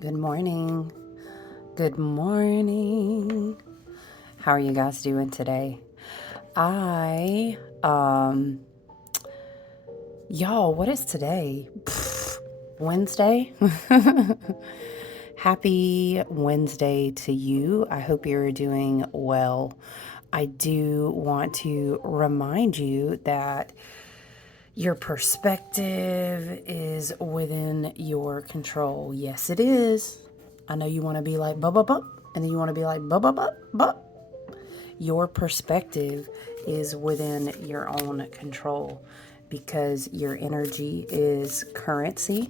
Good morning. Good morning. How are you guys doing today? Y'all, what is today? Wednesday? Happy Wednesday to you. I hope you're doing well. I do want to remind you that your perspective is within your control. Yes, it is. I know you want to be like, bup, bup, bup, and then you want to be like, bup, bup, bup, bup. Your perspective is within your own control because your energy is currency,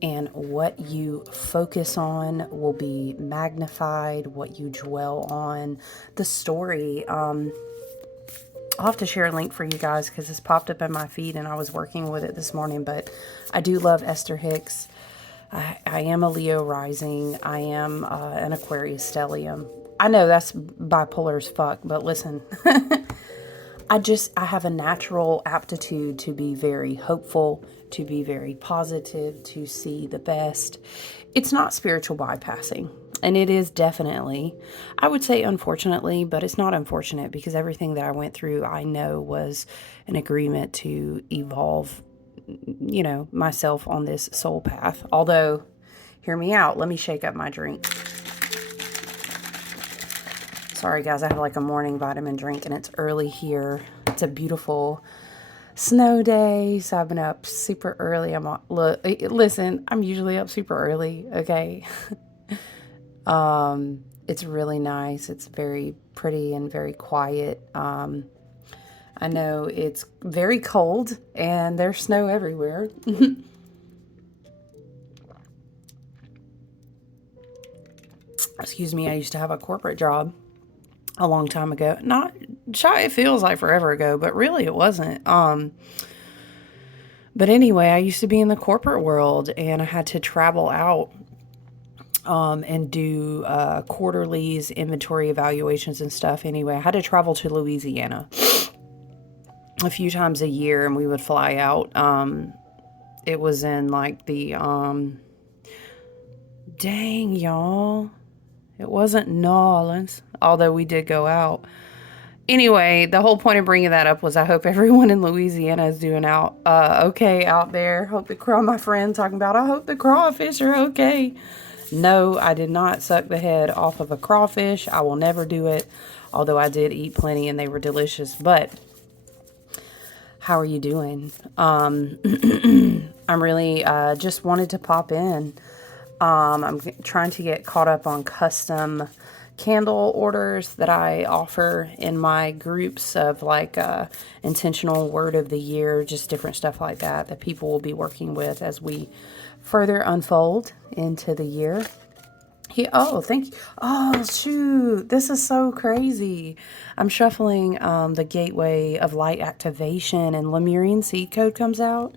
and what you focus on will be magnified. What you dwell on, the story. I'll have to share a link for you guys because this popped up in my feed and I was working with it this morning. But I do love Esther Hicks. I am a Leo rising. I am an Aquarius stellium. I know that's bipolar as fuck, but listen, I have a natural aptitude to be very hopeful, to be very positive, to see the best. It's not spiritual bypassing. And it is definitely, I would say unfortunately, but it's not unfortunate because everything that I went through, I know was an agreement to evolve, myself on this soul path. Although, hear me out. Let me shake up my drink. Sorry, guys, I have like a morning vitamin drink and it's early here. It's a beautiful snow day, so I've been up super early. Listen, I'm usually up super early, okay? It's really nice. It's very pretty and very quiet. I know it's very cold and there's snow everywhere. Excuse me, I used to have a corporate job a long time ago. Not shy, it feels like forever ago, but really it wasn't. But anyway, I used to be in the corporate world and I had to travel out and do quarterlies, inventory evaluations and stuff. Anyway, I had to travel to Louisiana a few times a year and we would fly out. It was in like the, dang y'all, it wasn't New Orleans, although we did go out. Anyway, the whole point of bringing that up was I hope everyone in Louisiana is doing okay out there. Hope my friend talking about, I hope the crawfish are okay. No, I did not suck the head off of a crawfish. I will never do it, although I did eat plenty and they were delicious. But how are you doing? I'm really just wanted to pop in. I'm trying to get caught up on custom candle orders that I offer in my groups of like intentional word of the year, just different stuff like that people will be working with as we further unfold into the year. Thank you. Oh, shoot. This is so crazy. I'm shuffling the Gateway of Light Activation and Lemurian Seed Code comes out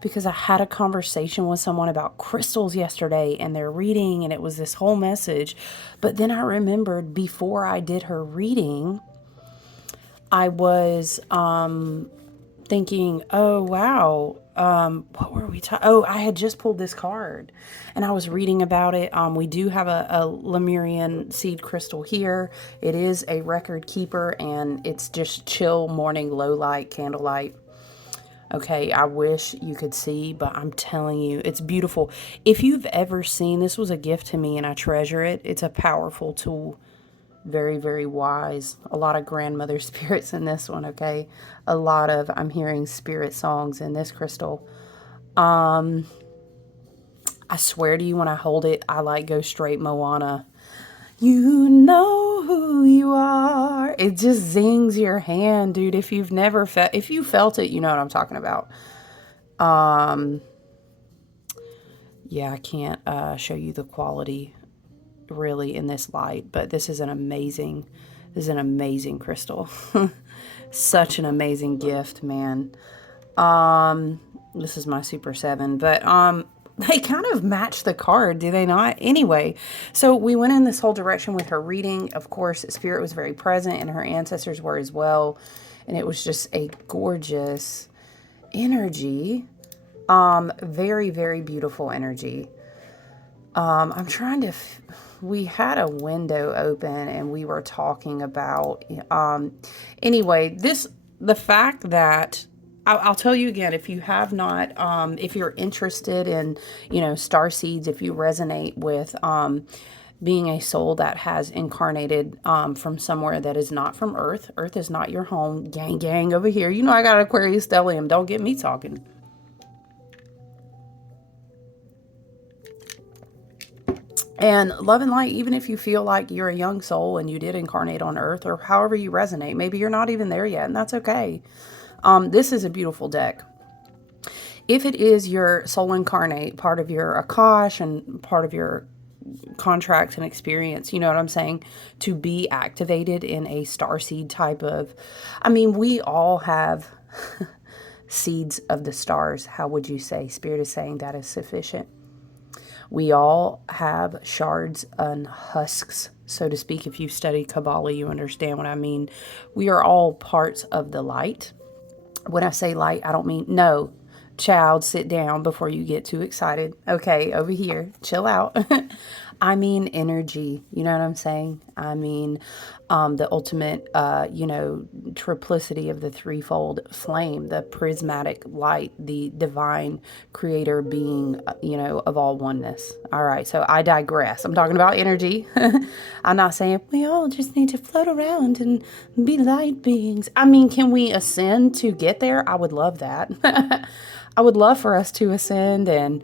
because I had a conversation with someone about crystals yesterday and their reading, and it was this whole message. But then I remembered before I did her reading, I was thinking, oh, wow, what were we talking? Oh, I had just pulled this card and I was reading about it. We do have a Lemurian seed crystal here. It is a record keeper and it's just chill morning, low light, candlelight. Okay, I wish you could see, but I'm telling you, it's beautiful. If you've ever seen, this was a gift to me and I treasure it. It's a powerful tool. Very, very wise. A lot of grandmother spirits in this one, okay? I'm hearing spirit songs in this crystal. I swear to you, when I hold it, I like go straight Moana. You know who you are. It just zings your hand, dude. If you felt it, you know what I'm talking about. Yeah, I can't show you the quality really in this light, but this is an amazing crystal. Such an amazing gift, man. This is my Super 7, but they kind of match the card, do they not? Anyway, so we went in this whole direction with her reading. Of course, Spirit was very present and her ancestors were as well. And it was just a gorgeous energy. Very, very beautiful energy. I'm trying to, we had a window open and we were talking about, anyway, the fact that, I'll tell you again, if you have not, if you're interested in, star seeds, if you resonate with, being a soul that has incarnated from somewhere that is not from Earth. Earth is not your home. Gang, gang over here. I got Aquarius stellium. Don't get me talking. And love and light, even if you feel like you're a young soul and you did incarnate on Earth or however you resonate, maybe you're not even there yet, and that's okay. This is a beautiful deck. If it is your soul incarnate, part of your Akash and part of your contract and experience, you know what I'm saying, to be activated in a starseed type of, we all have seeds of the stars. How would you say? Spirit is saying that is sufficient. We all have shards and husks, so to speak. If you study Kabbalah, you understand what I mean. We are all parts of the light. When I say light, I don't mean, no, child, sit down before you get too excited. Okay, over here, chill out. I mean energy, you know what I'm saying? I mean the ultimate, triplicity of the threefold flame, the prismatic light, the divine creator being, of all oneness. All right, so I digress. I'm talking about energy. I'm not saying we all just need to float around and be light beings. Can we ascend to get there? I would love that. I would love for us to ascend and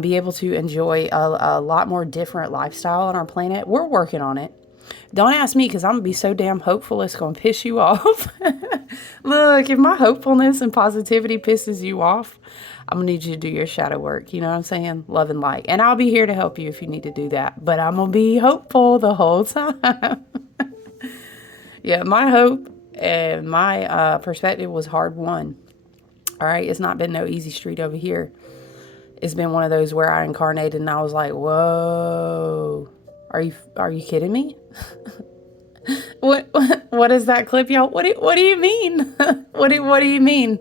be able to enjoy a lot more different lifestyle on our planet. We're working on it. Don't ask me because I'm going to be so damn hopeful it's going to piss you off. Look, if my hopefulness and positivity pisses you off, I'm going to need you to do your shadow work. You know what I'm saying? Love and light. And I'll be here to help you if you need to do that. But I'm going to be hopeful the whole time. Yeah, my hope and my perspective was hard won. All right, it's not been no easy street over here. It's been one of those where I incarnated and I was like, whoa, are you kidding me? What is that clip, y'all? What do you mean? What do you mean?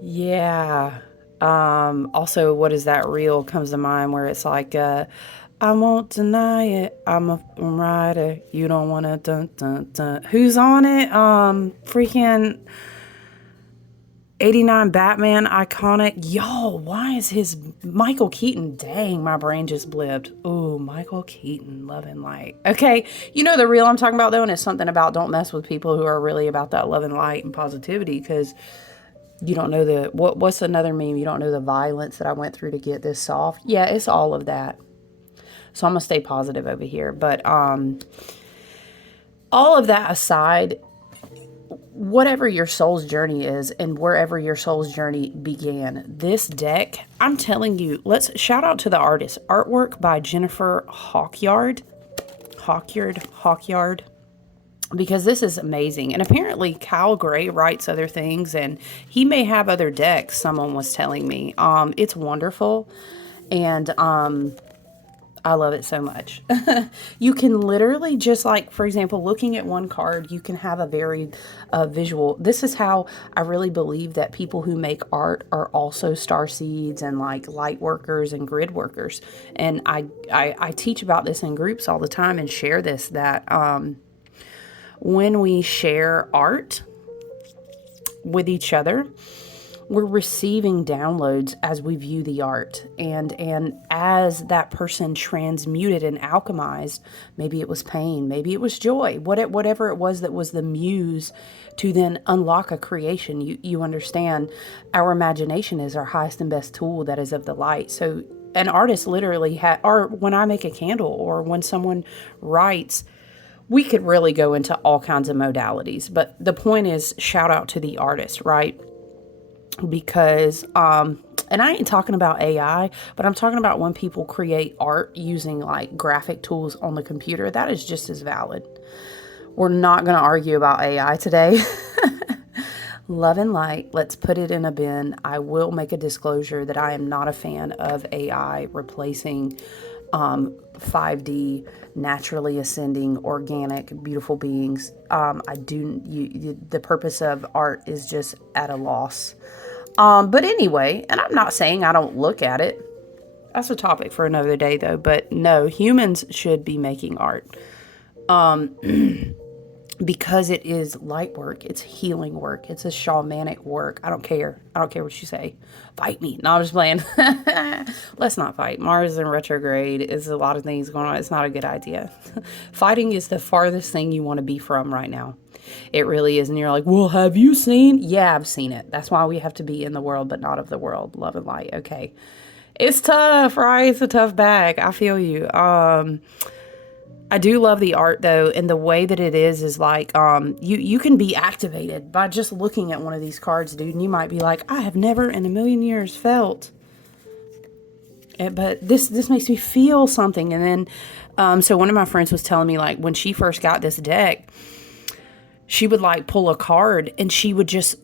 Yeah. Also, what is that reel comes to mind where it's like, I won't deny it. I'm a writer. You don't want to dun dun dun. Who's on it? Freaking 89 Batman, iconic. Y'all, why is his Michael Keaton? Dang, my brain just blipped. Ooh, Michael Keaton, love and light. Okay, you know the reel I'm talking about though, and it's something about don't mess with people who are really about that love and light and positivity, because you don't know what's another meme? You don't know the violence that I went through to get this soft. Yeah, it's all of that. So I'm gonna stay positive over here. But all of that aside, whatever your soul's journey is and wherever your soul's journey began, this deck, I'm telling you, let's shout out to the artist. Artwork by Jennifer Hawkyard, because this is amazing. And apparently Kyle Gray writes other things and he may have other decks, someone was telling me. It's wonderful. And I love it so much. You can literally just like, for example, looking at one card, you can have a very visual. This is how I really believe that people who make art are also star seeds and like light workers and grid workers. And I teach about this in groups all the time and share this, that when we share art with each other, we're receiving downloads as we view the art, and as that person transmuted and alchemized, maybe it was pain, maybe it was joy, whatever it was that was the muse to then unlock a creation. You understand, our imagination is our highest and best tool that is of the light. So an artist literally or when I make a candle or when someone writes, we could really go into all kinds of modalities, but the point is, shout out to the artist, right? Because and I ain't talking about AI, but I'm talking about when people create art using like graphic tools on the computer. That is just as valid. We're not going to argue about AI today. Love and light, let's put it in a bin. I will make a disclosure that I am not a fan of AI replacing 5D, naturally ascending, organic, beautiful beings. The purpose of art is just at a loss. But anyway, and I'm not saying I don't look at it. That's a topic for another day, though. But no, humans should be making art. Because it is light work, it's healing work, it's a shamanic work. I don't care. I don't care what you say. Fight me. No, I'm just playing. Let's not fight. Mars is in retrograde. There's a lot of things going on. It's not a good idea. Fighting is the farthest thing you want to be from right now. It really is. And you're like, well, have you seen? Yeah, I've seen it. That's why we have to be in the world, but not of the world. Love and light. Okay. It's tough, right? It's a tough bag. I feel you. I do love the art though, and the way that it is like you can be activated by just looking at one of these cards, dude, and you might be like, I have never in a million years felt it, but this makes me feel something. And then so one of my friends was telling me, like, when she first got this deck, she would like pull a card and she would just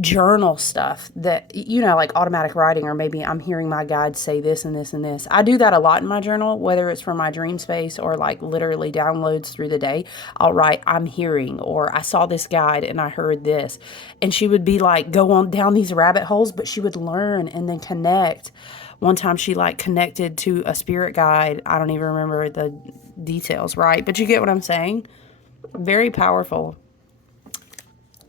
journal stuff that, you know, like automatic writing, or maybe I'm hearing my guides say this and this and this. I do that a lot in my journal, whether it's from my dream space or like literally downloads through the day. I'll write, I'm hearing, or I saw this guide and I heard this. And she would be like, go on down these rabbit holes, but she would learn and then connect. One time she like connected to a spirit guide. I don't even remember the details, right? But you get what I'm saying? Very powerful.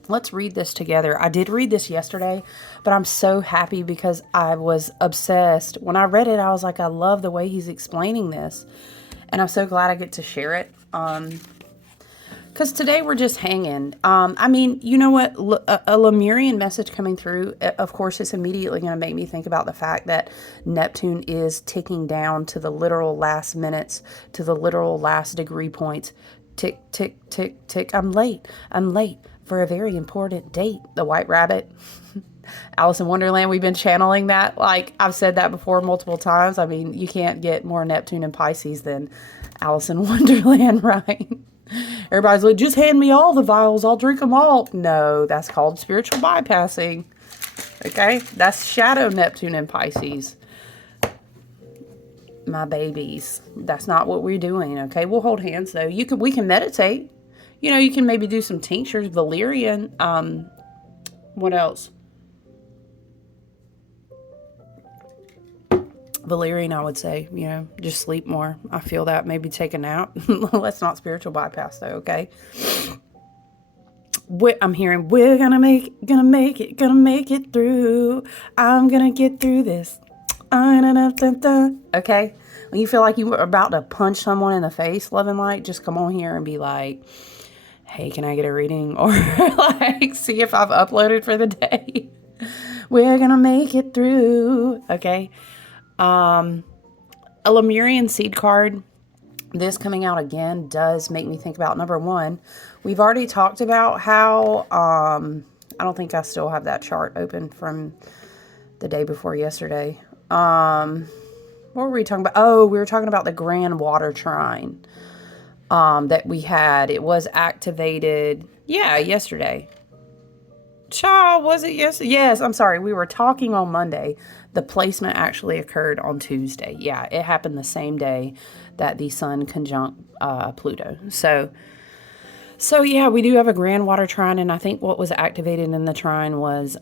Let's read this together. I did read this yesterday, but I'm so happy because I was obsessed. When I read it, I was like, I love the way he's explaining this. And I'm so glad I get to share it. Because today we're just hanging. I mean, you know what? A Lemurian message coming through, of course, it's immediately going to make me think about the fact that Neptune is ticking down to the literal last minutes, to the literal last degree points. Tick, tick, tick, tick. I'm late for a very important date. The White Rabbit. Alice in Wonderland, we've been channeling that. Like, I've said that before multiple times. I mean, you can't get more Neptune and Pisces than Alice in Wonderland, right? Everybody's like, just hand me all the vials, I'll drink them all. No, that's called spiritual bypassing. Okay? That's shadow Neptune and Pisces. My babies. That's not what we're doing, okay? We'll hold hands, though. We can meditate. You know, you can maybe do some tinctures, valerian. What else? Valerian, I would say, you know, just sleep more. I feel that. Maybe take a nap. Let's not spiritual bypass, though, okay? I'm hearing, we're gonna make it through. I'm gonna get through this. Okay? When you feel like you were about to punch someone in the face, love and light, just come on here and be like, hey, can I get a reading? Or like, see if I've uploaded for the day. We're gonna make it through. Okay. A Lemurian seed card, this coming out again does make me think about, number one, we've already talked about how, I don't think I still have that chart open from the day before yesterday. What were we talking about? Oh, we were talking about the Grand Water Trine, that we had. It was activated, yesterday. Child, was it yesterday? Yes, I'm sorry. We were talking on Monday. The placement actually occurred on Tuesday. Yeah, it happened the same day that the sun conjunct Pluto. So yeah, we do have a Grand Water Trine, and I think what was activated in the trine was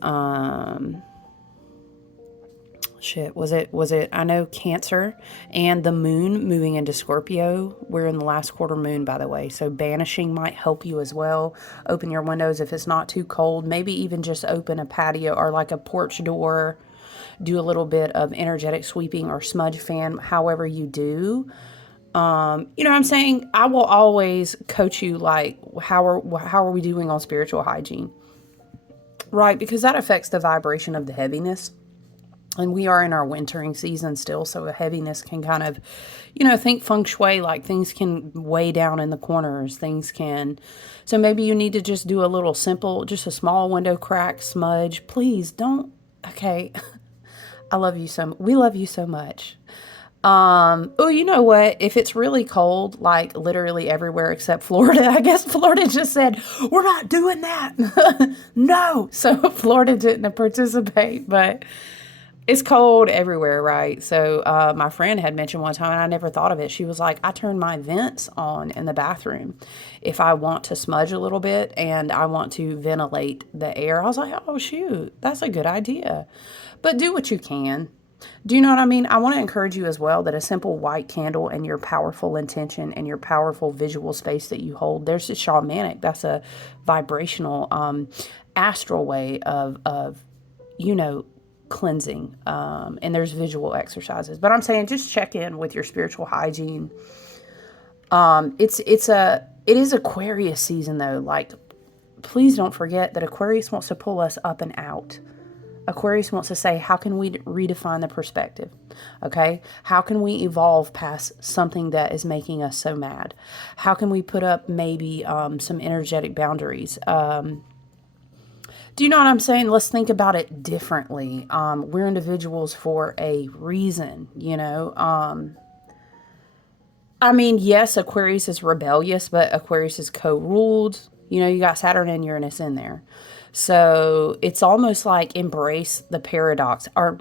was it I know Cancer and the moon moving into Scorpio. We're in the last quarter moon, by the way, so banishing might help you as well. Open your windows if it's not too cold. Maybe even just open a patio or like a porch door. Do a little bit of energetic sweeping or smudge fan, however you do. You know what I'm saying? I will always coach you, like, how are we doing on spiritual hygiene, right? Because that affects the vibration of the heaviness. And we are in our wintering season still, so a heaviness can kind of, you know, think feng shui, like things can weigh down in the corners, so maybe you need to just do a little simple, just a small window crack, smudge. Please don't, okay, we love you so much. Oh, you know what? If it's really cold, like literally everywhere except Florida, I guess Florida just said, we're not doing that. No. So Florida didn't participate, but it's cold everywhere, right? So my friend had mentioned one time, and I never thought of it. She was like, I turn my vents on in the bathroom if I want to smudge a little bit and I want to ventilate the air. I was like, oh, shoot, that's a good idea. But do what you can. Do you know what I mean? I want to encourage you as well that a simple white candle and your powerful intention and your powerful visual space that you hold, there's a shamanic, that's a vibrational, astral way of, you know, cleansing. And there's visual exercises. But I'm saying just check in with your spiritual hygiene. It is Aquarius season though. Like, please don't forget that Aquarius wants to pull us up and out. Aquarius wants to say, how can we redefine the perspective? Okay? How can we evolve past something that is making us so mad? How can we put up maybe some energetic boundaries? Do you know what I'm saying? Let's think about it differently. We're individuals for a reason, you know? I mean, yes, Aquarius is rebellious, but Aquarius is co-ruled. You know, you got Saturn and Uranus in there. So it's almost like embrace the paradox, or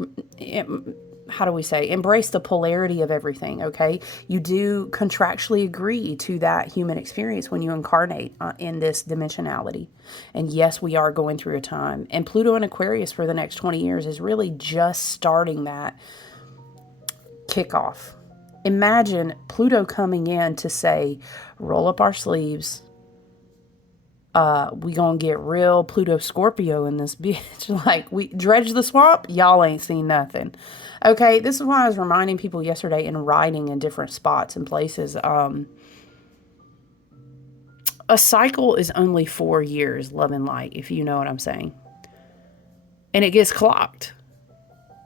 how do we say, embrace the polarity of everything, okay? You do contractually agree to that human experience when you incarnate in this dimensionality. And yes, we are going through a time. And Pluto in Aquarius for the next 20 years is really just starting that kickoff. Imagine Pluto coming in to say, roll up our sleeves. We gonna get real Pluto Scorpio in this bitch. Like, we dredge the swamp, y'all ain't seen nothing. Okay, this is why I was reminding people yesterday in writing in different spots and places. A cycle is only 4 years, love and light, if you know what I'm saying. And it gets clocked.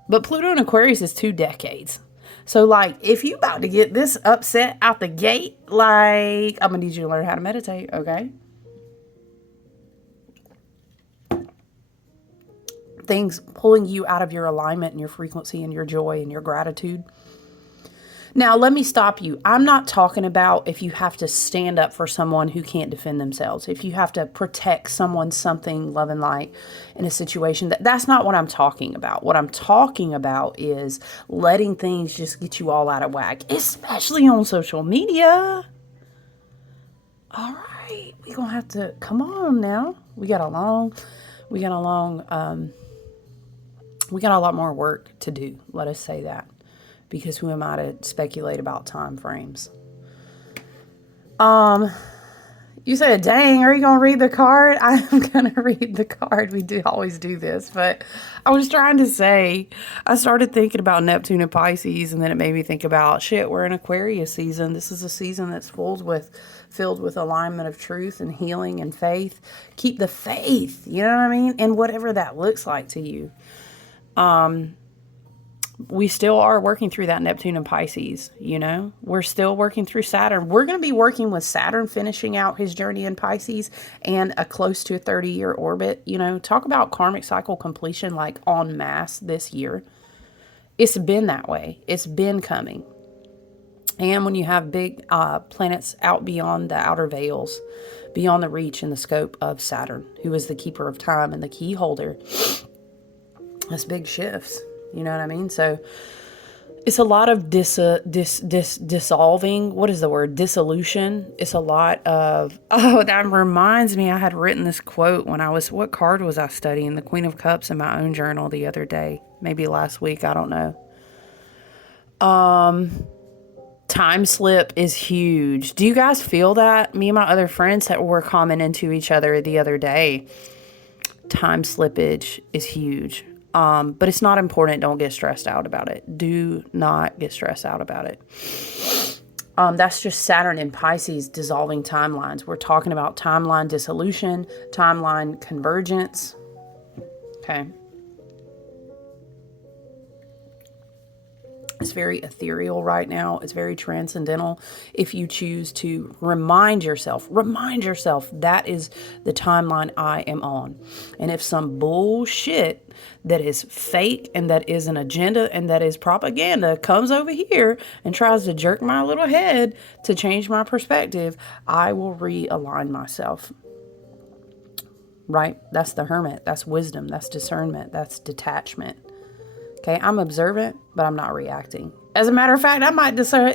But Pluto in Aquarius is 2 decades. So, like, if you about to get this upset out the gate, like, I'm gonna need you to learn how to meditate, okay? Things pulling you out of your alignment and your frequency and your joy and your gratitude. Now, let me stop you. I'm not talking about if you have to stand up for someone who can't defend themselves, if you have to protect someone, something, love and light in a situation. That's not what I'm talking about. What I'm talking about is letting things just get you all out of whack, especially on social media. All right, we're going to have to, come on now. We got a lot more work to do. Let us say that. Because who am I to speculate about time frames? You said, dang, are you going to read the card? I'm going to read the card. We do always do this. But I was trying to say, I started thinking about Neptune and Pisces, and then it made me think about, shit, we're in Aquarius season. This is a season that's filled with alignment of truth and healing and faith. Keep the faith, you know what I mean? And whatever that looks like to you. We still are working through that Neptune and Pisces, you know? We're still working through Saturn. We're going to be working with Saturn finishing out his journey in Pisces and a close to a 30-year orbit, you know? Talk about karmic cycle completion like en masse this year. It's been that way. It's been coming. And when you have big planets out beyond the outer veils, beyond the reach and the scope of Saturn, who is the keeper of time and the key holder, that's big shifts. You know what I mean? So it's a lot of dissolving. What is the word? Dissolution. It's a lot of, oh, that reminds me, I had written this quote when what card was I studying? The Queen of Cups in my own journal the other day. Maybe last week. I don't know. Time slip is huge. Do you guys feel that? Me and my other friends that were commenting to each other the other day. Time slippage is huge. But it's not important. Don't get stressed out about it. Do not get stressed out about it. That's just Saturn in Pisces dissolving timelines. We're talking about timeline dissolution, timeline convergence. Okay. It's very ethereal right now. It's very transcendental. If you choose to remind yourself that is the timeline I am on. And if some bullshit that is fake and that is an agenda and that is propaganda comes over here and tries to jerk my little head to change my perspective, I will realign myself. Right? That's the hermit. That's wisdom. That's discernment. That's detachment. Okay, I'm observant, but I'm not reacting. As a matter of fact, I might discern.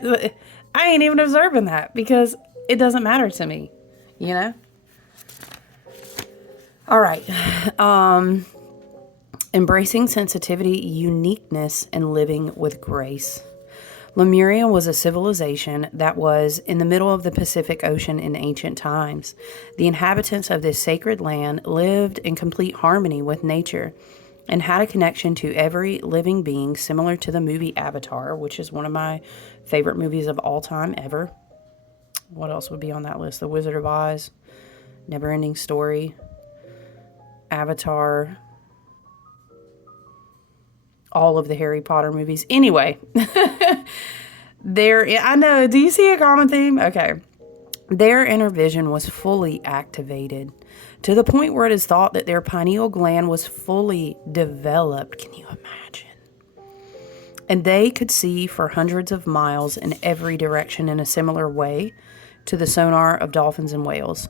I ain't even observing that because it doesn't matter to me, you know? All right. Embracing sensitivity, uniqueness, and living with grace. Lemuria was a civilization that was in the middle of the Pacific Ocean in ancient times. The inhabitants of this sacred land lived in complete harmony with nature and had a connection to every living being, similar to the movie Avatar, which is one of my favorite movies of all time ever. What else would be on that list? The Wizard of Oz, Neverending Story, Avatar, all of the Harry Potter movies. Anyway, I know, do you see a common theme? Okay. Their inner vision was fully activated to the point where it is thought that their pineal gland was fully developed. Can you imagine? And they could see for hundreds of miles in every direction in a similar way to the sonar of dolphins and whales.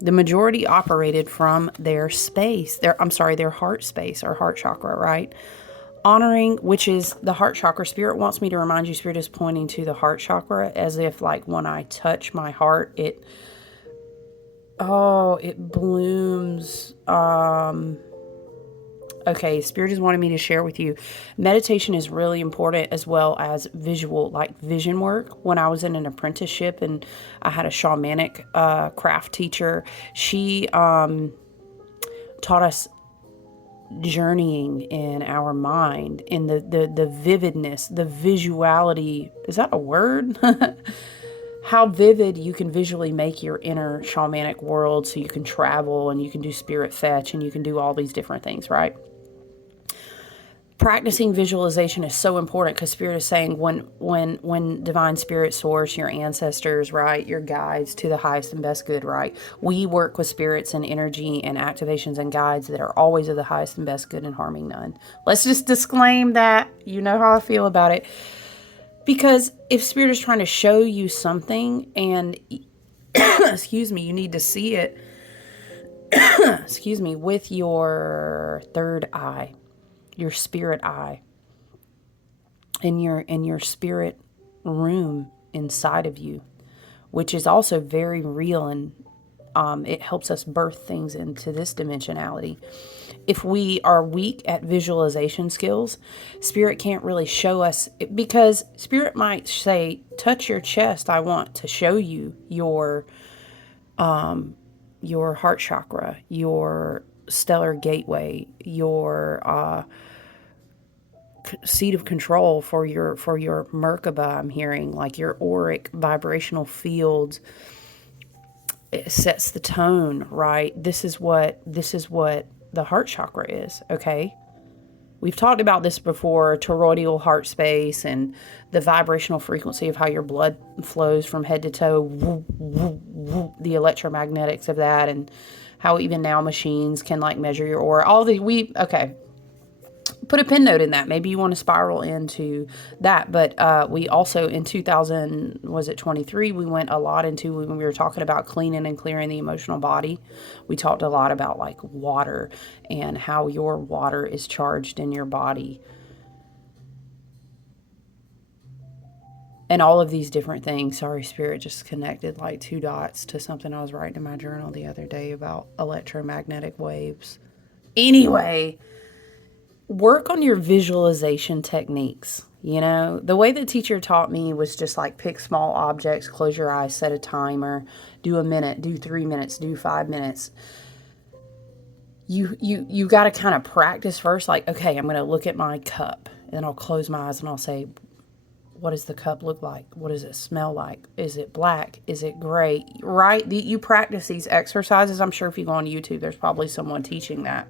The majority operated from their heart space or heart chakra, right? Honoring, which is the heart chakra. Spirit wants me to remind you, Spirit is pointing to the heart chakra as if like when I touch my heart, it blooms. Okay, Spirit is wanting me to share with you. Meditation is really important as well as visual, like vision work. When I was in an apprenticeship and I had a shamanic craft teacher, she taught us journeying in our mind, in the vividness, the visuality. Is that a word? How vivid you can visually make your inner shamanic world so you can travel and you can do spirit fetch and you can do all these different things, right? Practicing visualization is so important because Spirit is saying when divine spirit source, your ancestors, right, your guides to the highest and best good, right, we work with spirits and energy and activations and guides that are always of the highest and best good and harming none. Let's just disclaim that. You know how I feel about it. Because if Spirit is trying to show you something and excuse me, you need to see it excuse me, with your third eye, your spirit eye, in your spirit room inside of you, which is also very real, and it helps us birth things into this dimensionality. If we are weak at visualization skills, Spirit can't really show us, because Spirit might say, touch your chest, I want to show you your heart chakra, your stellar gateway, your seat of control for your Merkaba. I'm hearing like your auric vibrational fields. It sets the tone, right? This is what the heart chakra is. Okay, we've talked about this before, toroidal heart space and the vibrational frequency of how your blood flows from head to toe, the electromagnetics of that, and how even now machines can like measure your aura. Okay. Put a pin note in that. Maybe you want to spiral into that. But we also in 2023, we went a lot into, when we were talking about cleaning and clearing the emotional body. We talked a lot about like water and how your water is charged in your body. And all of these different things. Sorry, Spirit just connected like 2 dots to something I was writing in my journal the other day about electromagnetic waves. Anyway, work on your visualization techniques. You know, the way the teacher taught me was just like pick small objects, close your eyes, set a timer, do a minute, do 3 minutes, do 5 minutes. You got to kind of practice first. Like, okay, I'm going to look at my cup, and then I'll close my eyes and I'll say, what does the cup look like? What does it smell like? Is it black? Is it gray? Right? You practice these exercises. I'm sure if you go on YouTube, there's probably someone teaching that.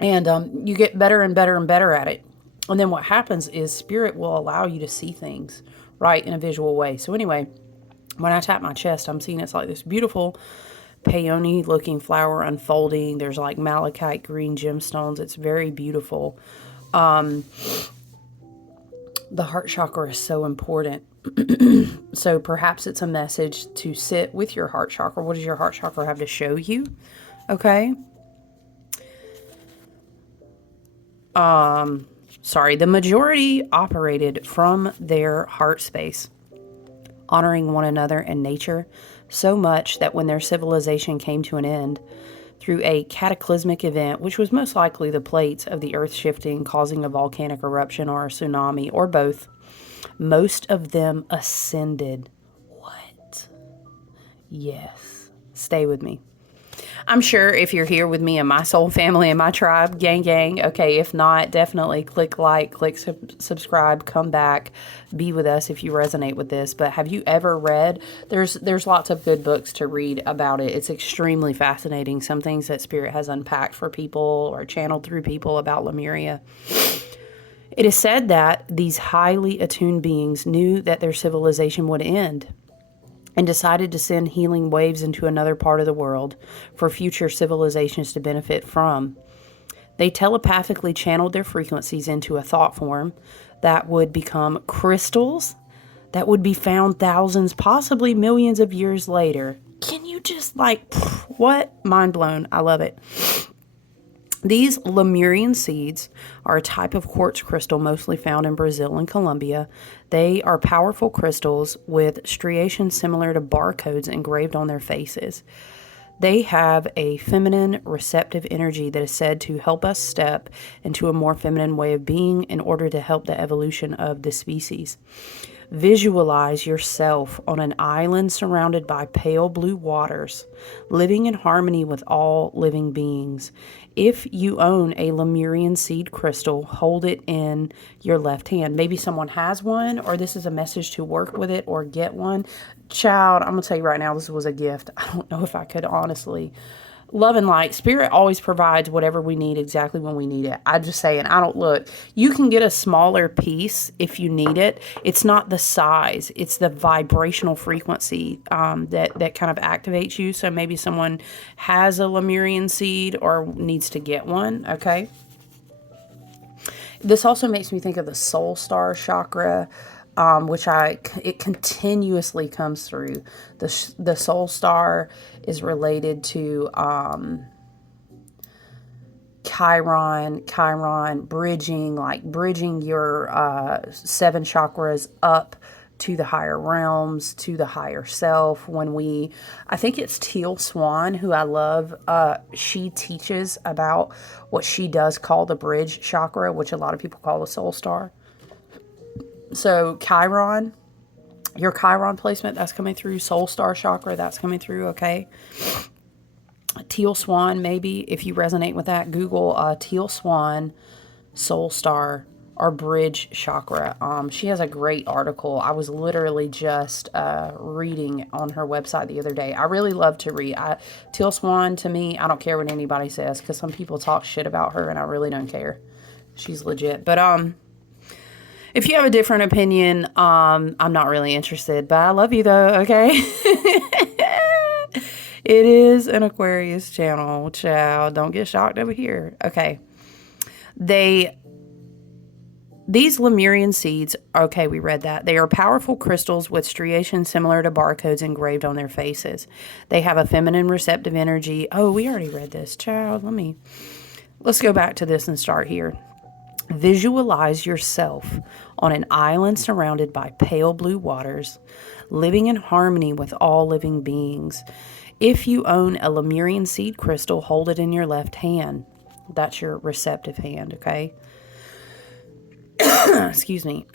And you get better and better and better at it. And then what happens is Spirit will allow you to see things, right, in a visual way. So anyway, when I tap my chest, I'm seeing it's like this beautiful peony looking flower unfolding. There's like malachite green gemstones. It's very beautiful. The heart chakra is so important. So perhaps it's a message to sit with your heart chakra. What does your heart chakra have to show you? Okay. The majority operated from their heart space. honoring one another and nature, so much that when their civilization came to an end through a cataclysmic event, which was most likely the plates of the earth shifting, causing a volcanic eruption or a tsunami, or both, most of them ascended. What? Yes. Stay with me. I'm sure if you're here with me and my soul family and my tribe, gang, okay, if not, definitely click like, click subscribe, come back, be with us if you resonate with this. But have you ever read, there's lots of good books to read about it. It's extremely fascinating. Some things that Spirit has unpacked for people or channeled through people about Lemuria. It is said that these highly attuned beings knew that their civilization would end and decided to send healing waves into another part of the world for future civilizations to benefit from. They telepathically channeled their frequencies into a thought form that would become crystals that would be found thousands, possibly millions of years later. Can you just what? Mind blown. I love it. These Lemurian seeds are a type of quartz crystal mostly found in Brazil and Colombia. They are powerful crystals with striations similar to barcodes engraved on their faces. They have a feminine, receptive energy that is said to help us step into a more feminine way of being in order to help the evolution of the species. Visualize yourself on an island surrounded by pale blue waters, living in harmony with all living beings. If you own a Lemurian seed crystal, hold it in your left hand. Maybe someone has one, or this is a message to work with it or get one. Child, I'm going to tell you right now, this was a gift. I don't know if I could honestly. Love and light. Spirit always provides whatever we need exactly when we need it. I'm just saying, I don't look. You can get a smaller piece if you need it. It's not the size. It's the vibrational frequency that kind of activates you. So maybe someone has a Lemurian seed or needs to get one, okay? This also makes me think of the soul star chakra, which it continuously comes through. The soul star is related to Chiron, bridging your 7 chakras up to the higher realms, to the higher self. I think it's Teal Swan, who I love, she teaches about what she does call the bridge chakra, which a lot of people call the soul star. So Chiron, your Chiron placement, that's coming through. Soul star chakra, that's coming through, okay? Teal Swan, maybe, if you resonate with that, Google Teal Swan, soul star, or bridge chakra. She has a great article. I was literally just reading on her website the other day. I really love to read. Teal Swan, to me, I don't care what anybody says, because some people talk shit about her, and I really don't care. She's legit. But if you have a different opinion, I'm not really interested. But I love you, though, okay? It is an Aquarius channel, child. Don't get shocked over here. Okay. These Lemurian seeds, okay, we read that. They are powerful crystals with striations similar to barcodes engraved on their faces. They have a feminine receptive energy. Oh, we already read this, child. Let's go back to this and start here. Visualize yourself on an island surrounded by pale blue waters, living in harmony with all living beings. If you own a Lemurian seed crystal, hold it in your left hand. That's your receptive hand, okay? Excuse me.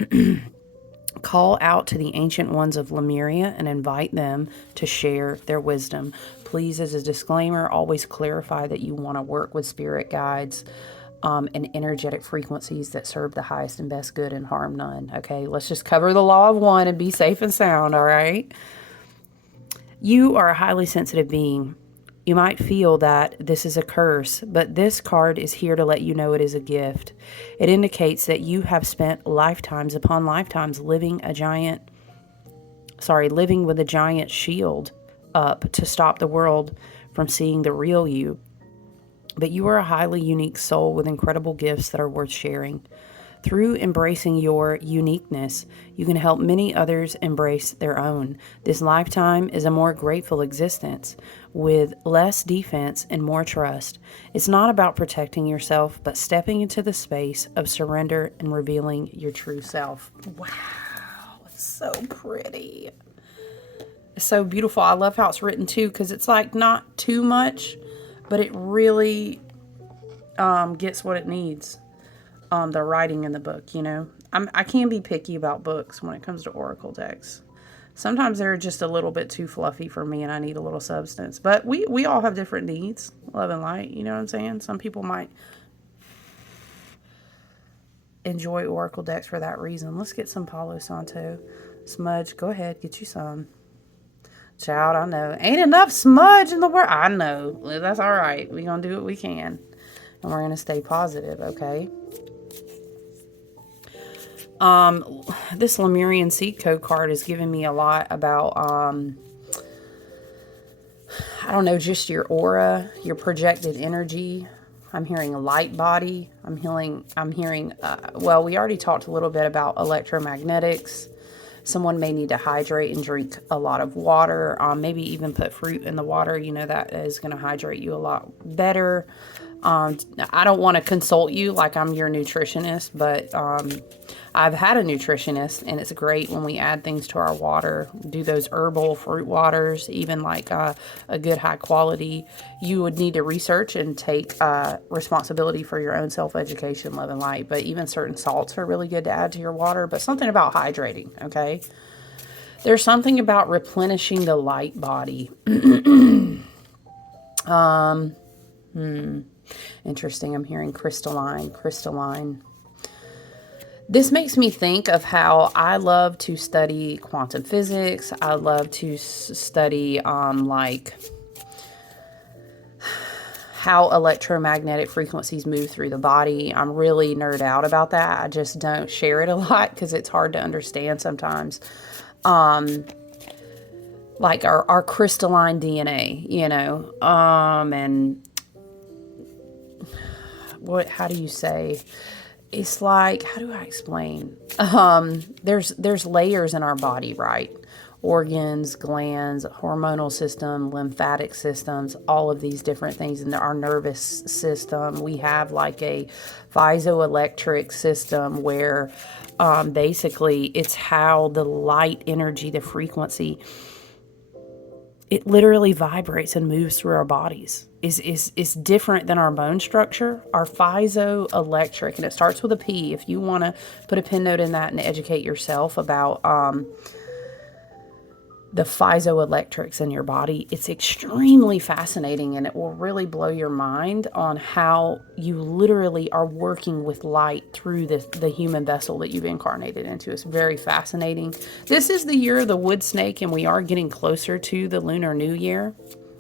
Call out to the ancient ones of Lemuria and invite them to share their wisdom. Please, as a disclaimer, always clarify that you want to work with spirit guides and energetic frequencies that serve the highest and best good and harm none. Okay, let's just cover the law of one and be safe and sound, all right? You are a highly sensitive being. You might feel that this is a curse, but this card is here to let you know it is a gift. It indicates that you have spent lifetimes upon lifetimes living with a giant shield up to stop the world from seeing the real you. But you are a highly unique soul with incredible gifts that are worth sharing. Through embracing your uniqueness, you can help many others embrace their own. This lifetime is a more grateful existence with less defense and more trust. It's not about protecting yourself, but stepping into the space of surrender and revealing your true self. Wow, it's so pretty. so beautiful. I love how it's written too, because it's like not too much, but it really gets what it needs. The writing in the book, you know. I can be picky about books when it comes to oracle decks. Sometimes they're just a little bit too fluffy for me and I need a little substance. But we all have different needs, love and light, you know what I'm saying? Some people might enjoy oracle decks for that reason. Let's get some Palo Santo. Smudge, go ahead, get you some. Child, I know. Ain't enough smudge in the world. I know. That's all right. We're going to do what we can. And we're going to stay positive, okay? This Lemurian Seed Code card is giving me a lot about, I don't know, just your aura, your projected energy. I'm hearing a light body. I'm hearing, well, we already talked a little bit about electromagnetics. Someone may need to hydrate and drink a lot of water. Maybe even put fruit in the water. You know, that is going to hydrate you a lot better. I don't want to consult you like I'm your nutritionist, but I've had a nutritionist, and it's great when we add things to our water, do those herbal fruit waters, even like a good high quality. You would need to research and take responsibility for your own self-education, love and light. But even certain salts are really good to add to your water, but something about hydrating, okay? There's something about replenishing the light body. Interesting. I'm hearing crystalline. This makes me think of how I love to study quantum physics. I love to study like how electromagnetic frequencies move through the body. I'm really nerd out about that. I just don't share it a lot because it's hard to understand sometimes. Like our crystalline DNA, you know, and how do you say? It's like, how do I explain? There's layers in our body, right? Organs, glands, hormonal system, lymphatic systems, all of these different things in our nervous system. We have like a piezoelectric system where basically it's how the light energy, the frequency, it literally vibrates and moves through our bodies. Is different than our bone structure. Our piezoelectric, and it starts with a P. If you want to put a pin note in that and educate yourself about the piezoelectrics in your body, it's extremely fascinating, and it will really blow your mind on how you literally are working with light through the human vessel that you've incarnated into. It's very fascinating. This is the year of the wood snake, and we are getting closer to the Lunar New Year.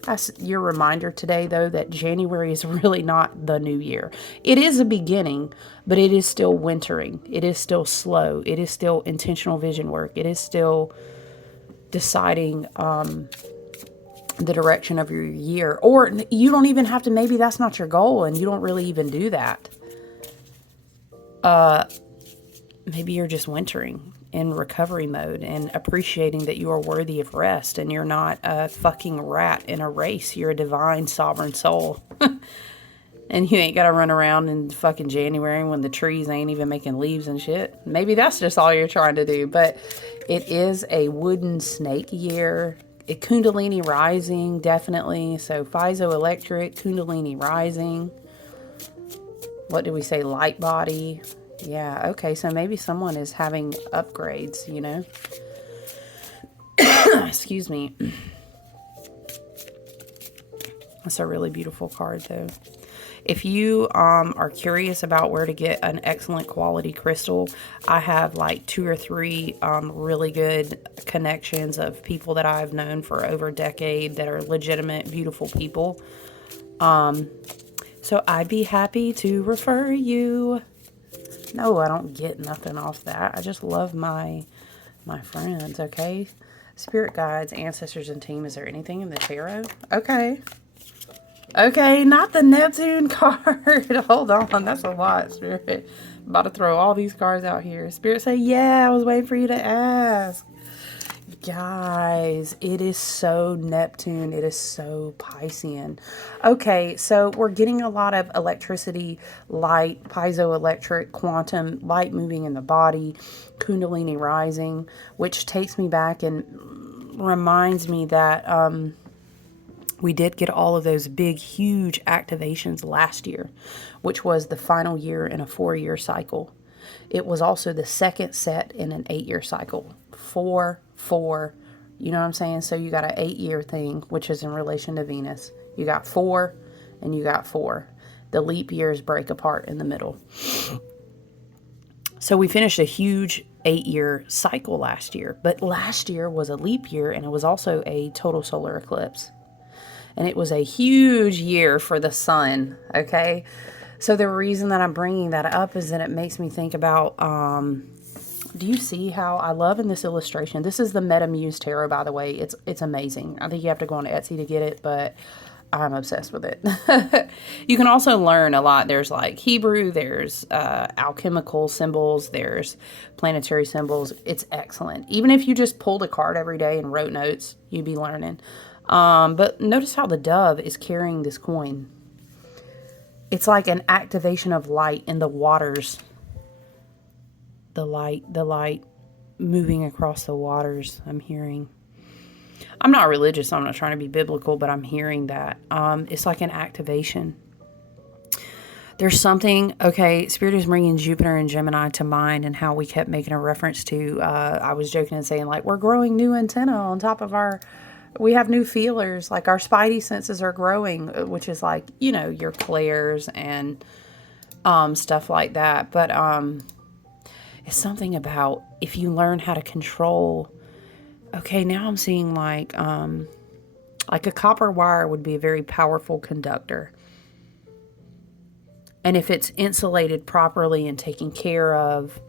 That's your reminder today, though, that January is really not the new year. It is a beginning, but it is still wintering. It is still slow. It is still intentional vision work. It is still deciding the direction of your year. Or you don't even have to, maybe that's not your goal and you don't really even do that. Maybe you're just wintering in recovery mode and appreciating that you are worthy of rest and you're not a fucking rat in a race. You're a divine sovereign soul. And you ain't got to run around in fucking January when the trees ain't even making leaves and shit. Maybe that's just all you're trying to do. But it is a wooden snake year. Kundalini rising, definitely. So piezoelectric, Kundalini rising. What did we say? Light body. Yeah, okay. So maybe someone is having upgrades, you know. Excuse me. That's a really beautiful card, though. If you are curious about where to get an excellent quality crystal, I have like 2 or 3 really good connections of people that I've known for over a decade that are legitimate, beautiful people. So I'd be happy to refer you. No, I don't get nothing off that. I just love my friends, okay? Spirit guides, ancestors, and team. Is there anything in the tarot? Okay. Okay, not the Neptune card. Hold on, that's a lot, Spirit. I'm about to throw all these cards out here. Spirit say, yeah, I was waiting for you to ask. Guys, it is so Neptune. It is so Piscean. Okay, so we're getting a lot of electricity, light, piezoelectric, quantum, light moving in the body, Kundalini rising, which takes me back and reminds me that we did get all of those big, huge activations last year, which was the final year in a 4-year cycle. It was also the second set in an 8-year cycle. 4, 4, you know what I'm saying? So you got an 8-year thing, which is in relation to Venus. You got 4 and you got 4. The leap years break apart in the middle. So we finished a huge 8-year cycle last year. But last year was a leap year, and it was also a total solar eclipse. And it was a huge year for the sun, okay? So the reason that I'm bringing that up is that it makes me think about, do you see how I love in this illustration? This is the Meta Muse Tarot, by the way. It's amazing. I think you have to go on Etsy to get it, but I'm obsessed with it. You can also learn a lot. There's like Hebrew, there's alchemical symbols, there's planetary symbols. It's excellent. Even if you just pulled a card every day and wrote notes, you'd be learning. But notice how the dove is carrying this coin. It's like an activation of light in the waters. The light moving across the waters, I'm hearing. I'm not religious, so I'm not trying to be biblical, but I'm hearing that. It's like an activation. There's something, okay, Spirit is bringing Jupiter and Gemini to mind, and how we kept making a reference to, I was joking and saying, like, we're growing new antenna on top of we have new feelers, like our spidey senses are growing, which is like, you know, your clairs and stuff like that. But it's something about if you learn how to control. Okay, now I'm seeing like a copper wire would be a very powerful conductor. And if it's insulated properly and taken care of,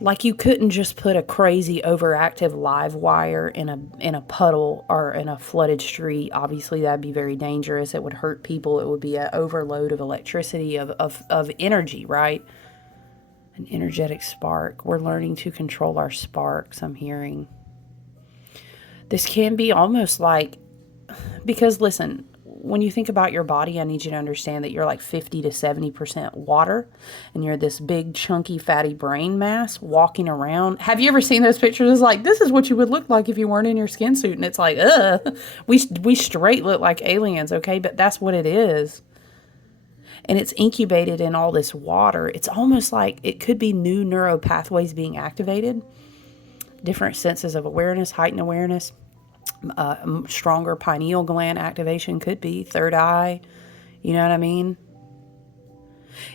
like you couldn't just put a crazy overactive live wire in a puddle or in a flooded street. Obviously, that'd be very dangerous. It would hurt people. It would be an overload of electricity, of energy, right? An energetic spark. We're learning to control our sparks, I'm hearing. This can be almost like, because listen, when you think about your body, I need you to understand that you're like 50 to 70% water, and you're this big, chunky, fatty brain mass walking around. Have you ever seen those pictures? It's like, this is what you would look like if you weren't in your skin suit. And it's like, we straight look like aliens, okay? But that's what it is. And it's incubated in all this water. It's almost like it could be new neural pathways being activated. Different senses of awareness, heightened awareness. Stronger pineal gland activation could be. Third eye. You know what I mean?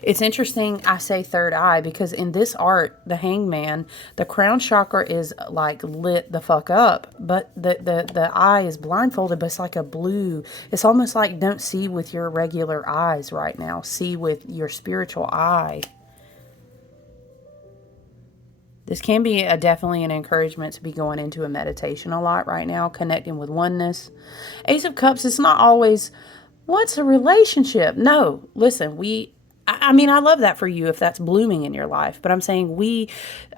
It's interesting I say third eye because in this art, the hangman, the crown chakra is like lit the fuck up, but the eye is blindfolded, but it's like a blue. It's almost like don't see with your regular eyes right now. See with your spiritual eye. This can be definitely an encouragement to be going into a meditation a lot right now, connecting with oneness. Ace of Cups, it's not always, what's a relationship? No, listen, I mean, I love that for you if that's blooming in your life, but I'm saying we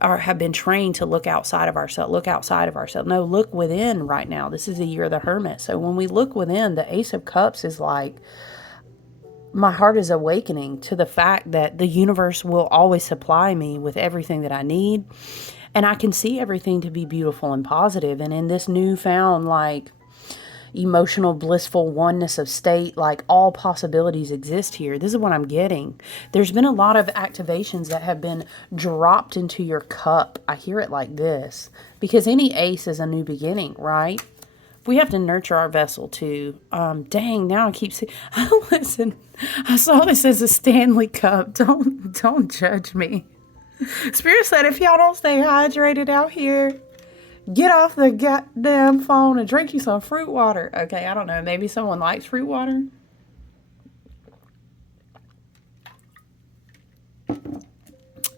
have been trained to look outside of ourselves, No, look within right now. This is the year of the Hermit. So when we look within, the Ace of Cups is like, my heart is awakening to the fact that the universe will always supply me with everything that I need. And I can see everything to be beautiful and positive. And in this newfound, like, emotional, blissful oneness of state, like all possibilities exist here. This is what I'm getting. There's been a lot of activations that have been dropped into your cup. I hear it like this. Because any ace is a new beginning, right? We have to nurture our vessel too. Dang, now I keep seeing. Listen, I saw this as a Stanley Cup. Don't judge me. Spirit said, if y'all don't stay hydrated out here, get off the goddamn phone and drink you some fruit water. Okay, I don't know. Maybe someone likes fruit water.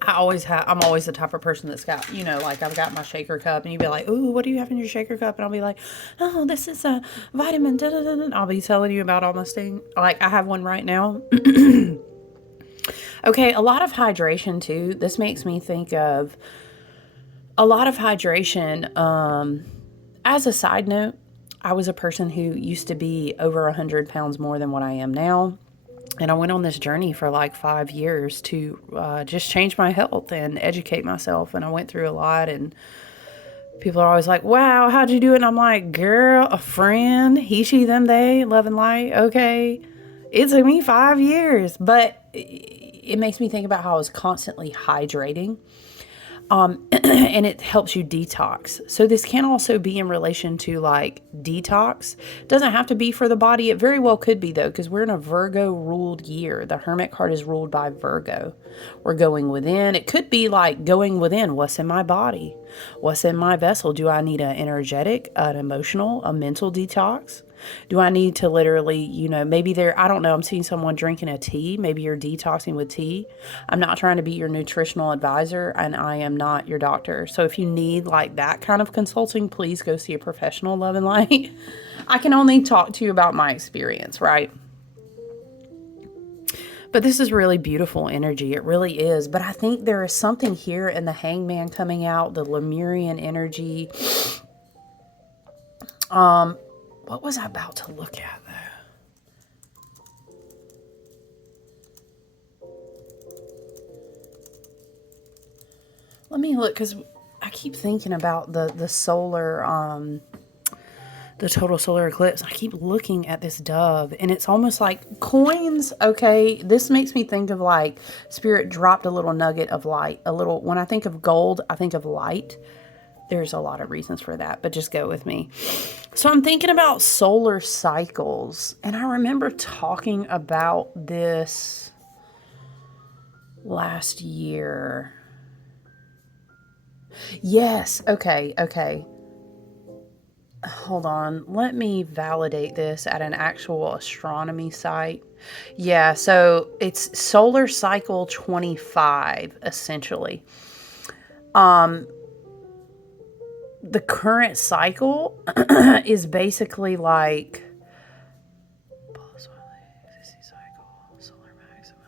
I'm always the type of person that's got, you know, like I've got my shaker cup and you'd be like, ooh, what do you have in your shaker cup? And I'll be like, oh, this is a vitamin. Da, da, da, da. I'll be telling you about all my things. Like I have one right now. Okay, a lot of hydration too. This makes me think of a lot of hydration. As a side note, I was a person who used to be over 100 pounds more than what I am now. And I went on this journey for like 5 years to just change my health and educate myself. And I went through a lot and People are always like, wow, how'd you do it? And I'm like, girl, a friend, he, she, them, they, love and light. Okay. It took me 5 years, but it makes me think about how I was constantly hydrating. And it helps you detox. So this can also be in relation to like detox. It doesn't have to be for the body. It very well could be though, because we're in a Virgo ruled year. The Hermit card is ruled by Virgo. We're going within. It could be like going within. What's in my body? What's in my vessel? Do I need an energetic, an emotional, a mental detox? Do I need to literally, maybe I don't know, I'm seeing someone drinking a tea. Maybe you're detoxing with tea. I'm not trying to be your nutritional advisor, and I am not your doctor. So if you need like that kind of consulting, please go see a professional, love and light. I can only talk to you about my experience, right? But this is really beautiful energy. It really is. But I think there is something here in the Hangman coming out, the Lemurian energy. What was I about to look at, though? Let me look, because I keep thinking about the solar, the total solar eclipse. I keep looking at this dove, and it's almost like coins. Okay, this makes me think of like Spirit dropped a little nugget of light. When I think of gold, I think of light. There's a lot of reasons for that, but just go with me. So I'm thinking about solar cycles, and I remember talking about this last year. Yes, okay. Hold on, let me validate this at an actual astronomy site. Yeah, so it's solar cycle 25, essentially. The current cycle is basically like solar maximum.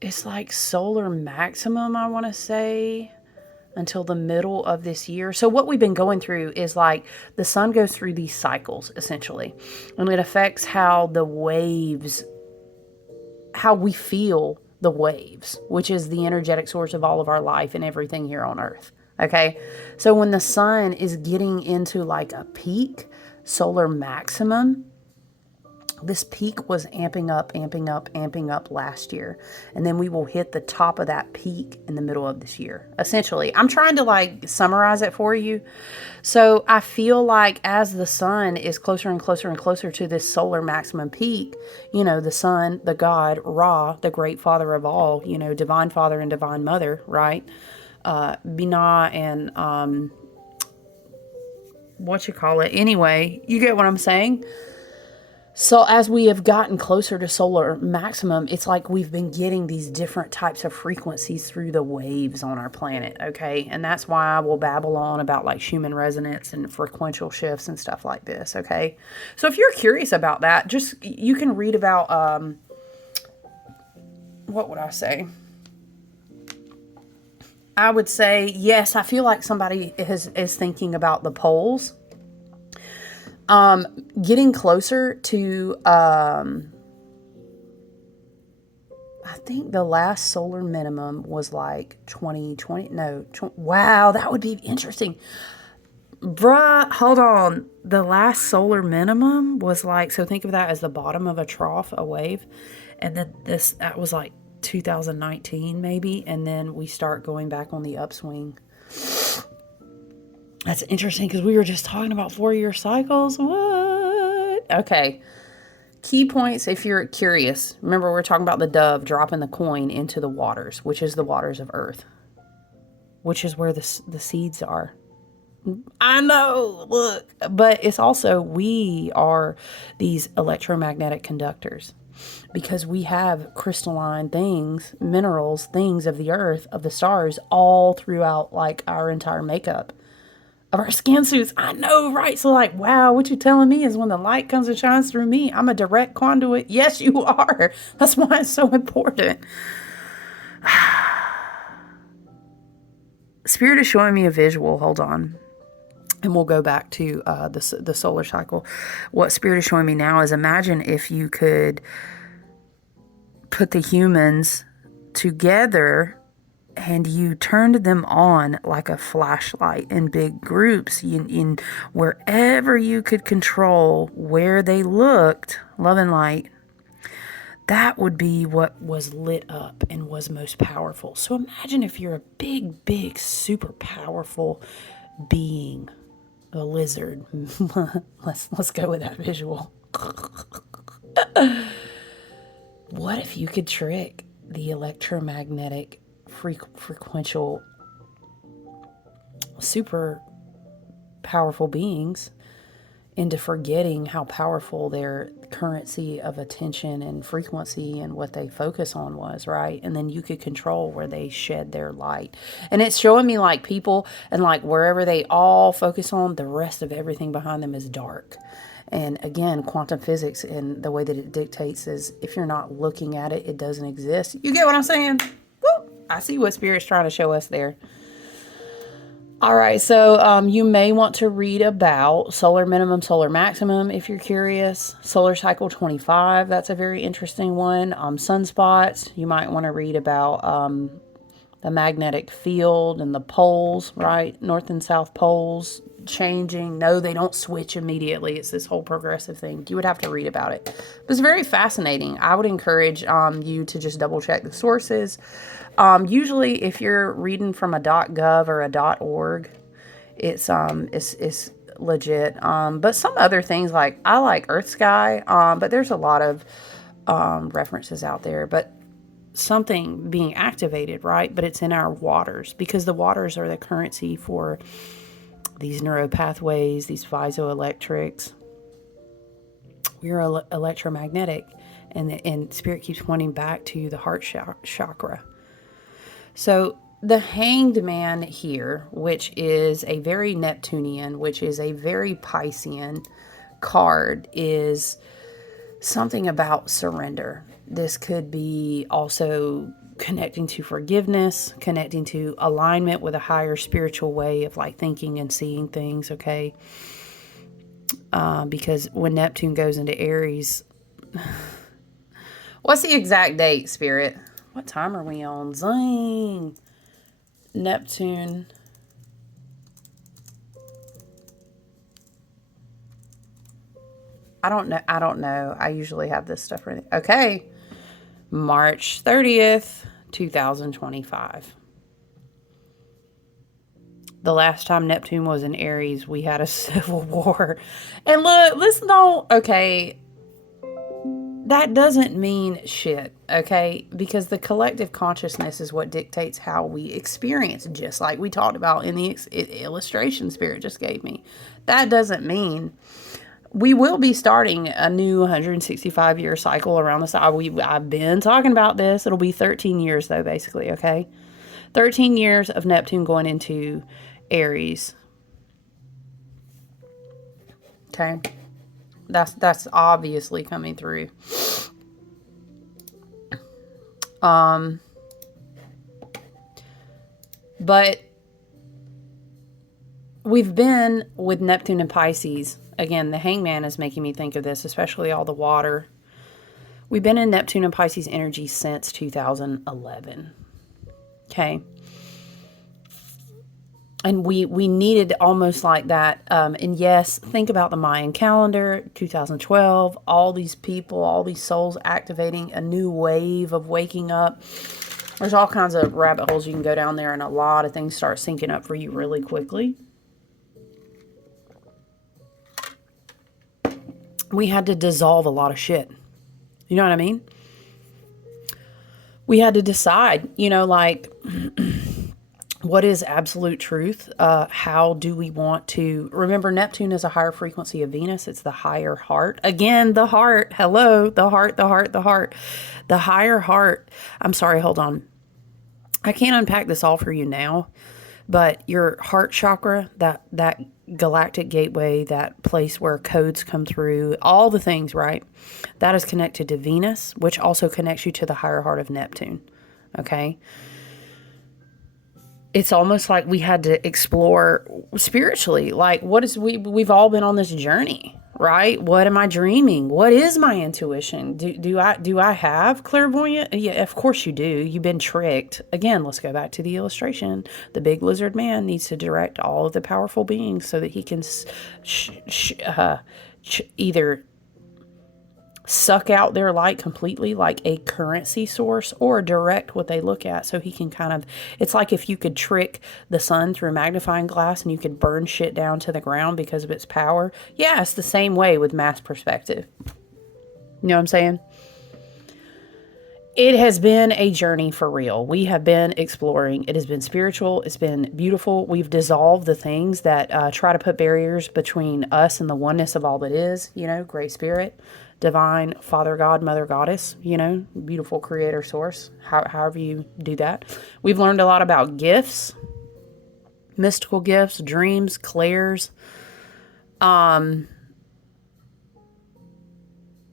It's like solar maximum, I want to say, until the middle of this year. So what we've been going through is like the sun goes through these cycles essentially, and it affects how the waves, how we feel the waves, which is the energetic source of all of our life and everything here on earth. Okay, so when the sun is getting into like a peak, solar maximum, this peak was amping up last year. And then we will hit the top of that peak in the middle of this year. Essentially, I'm trying to like summarize it for you. So I feel like as the sun is closer and closer and closer to this solar maximum peak, the sun, the God, Ra, the great father of all, divine father and divine mother, right? Binah and anyway, you get what I'm saying. So as we have gotten closer to solar maximum, it's like we've been getting these different types of frequencies through the waves on our planet, okay? And that's why I will babble on about like Schumann resonance and frequential shifts and stuff like this, okay? So if you're curious about that, you can read about, what would I say? I would say, yes, I feel like somebody is thinking about the poles. Getting closer to, I think the last solar minimum was like 2020. No, wow, that would be interesting. Bruh, hold on. The last solar minimum was like, so think of that as the bottom of a trough, a wave. And then that was like 2019 maybe. And then we start going back on the upswing. That's interesting because we were just talking about 4-year cycles. What? Okay. Key points if you're curious. Remember, we're talking about the dove dropping the coin into the waters, which is the waters of Earth, which is where the seeds are. I know, look. But it's also, we are these electromagnetic conductors because we have crystalline things, minerals, things of the earth, of the stars, all throughout like our entire makeup of our skin suits. I know, right? So like, wow, what you're telling me is when the light comes and shines through me, I'm a direct conduit. Yes, you are. That's why it's so important. Spirit is showing me a visual. Hold on. And we'll go back to the solar cycle. What Spirit is showing me now is, imagine if you could put the humans together and you turned them on like a flashlight in big groups, in wherever you could control where they looked, love and light, that would be what was lit up and was most powerful. So imagine if you're a big, big, super powerful being, a lizard. Let's go with that visual. What if you could trick the electromagnetic frequential super powerful beings into forgetting how powerful their currency of attention and frequency and what they focus on was, right? And then you could control where they shed their light. And it's showing me like people and like wherever they all focus on, the rest of everything behind them is dark. And again, quantum physics and the way that it dictates is if you're not looking at it, it doesn't exist. You get what I'm saying? Woo! I see what Spirit's trying to show us there. All right, so you may want to read about solar minimum, solar maximum if you're curious. Solar cycle 25, that's a very interesting one. Sunspots, you might want to read about the magnetic field and the poles, right? North and south poles changing. No, they don't switch immediately. It's this whole progressive thing. You would have to read about it. But it's very fascinating. I would encourage you to just double check the sources. Usually if you're reading from a .gov or a .org, it's legit. But some other things like, I like Earth Sky, but there's a lot of references out there. But something being activated, right? But it's in our waters, because the waters are the currency for these neuropathways, these piezoelectrics. We're electromagnetic, and Spirit keeps pointing back to the heart chakra. So the Hanged Man here, which is a very Neptunian, which is a very Piscean card, is something about surrender. This could be also connecting to forgiveness, connecting to alignment with a higher spiritual way of like thinking and seeing things, okay? Because when Neptune goes into Aries, what's the exact date, Spirit? What time are we on? Zing! Neptune. I don't know. I usually have this stuff ready. Okay. March 30th, 2025. The last time Neptune was in Aries, we had a civil war. And look, listen, okay, that doesn't mean shit, okay? Because the collective consciousness is what dictates how we experience, just like we talked about in the illustration Spirit just gave me. That doesn't mean we will be starting a new 165-year cycle around the side. I've been talking about this. It'll be 13 years, though, basically, okay? 13 years of Neptune going into Aries. Okay? That's obviously coming through. But we've been with Neptune and Pisces. Again, the Hangman is making me think of this, especially all the water. We've been in Neptune and Pisces energy since 2011. Okay? And we needed almost like that. And yes, think about the Mayan calendar, 2012, all these people, all these souls activating a new wave of waking up. There's all kinds of rabbit holes you can go down there, and a lot of things start syncing up for you really quickly. We had to dissolve a lot of shit. You know what I mean? We had to decide, like, what is absolute truth? How do we want to... Remember, Neptune is a higher frequency of Venus. It's the higher heart. Again, the heart. Hello, the heart, the heart, the heart. The higher heart. I'm sorry, hold on. I can't unpack this all for you now, but your heart chakra, that galactic gateway, that place where codes come through, all the things, right? That is connected to Venus, which also connects you to the higher heart of Neptune. Okay? It's almost like we had to explore spiritually, like we've all been on this journey, right? What am I dreaming? What is my intuition? Do I have clairvoyant? Yeah, of course you do. You've been tricked. Again, let's go back to the illustration. The big lizard man needs to direct all of the powerful beings so that he can either suck out their light completely like a currency source, or direct what they look at so he can kind of, it's like if you could trick the sun through a magnifying glass and you could burn shit down to the ground because of its power. Yeah, it's the same way with mass perspective. You know what I'm saying? It has been a journey for real. We have been exploring. It has been spiritual. It's been beautiful. We've dissolved the things that try to put barriers between us and the oneness of all that is, Great Spirit, Divine, Father God, Mother Goddess, beautiful creator source, however you do that. We've learned a lot about gifts, mystical gifts, dreams, clairs.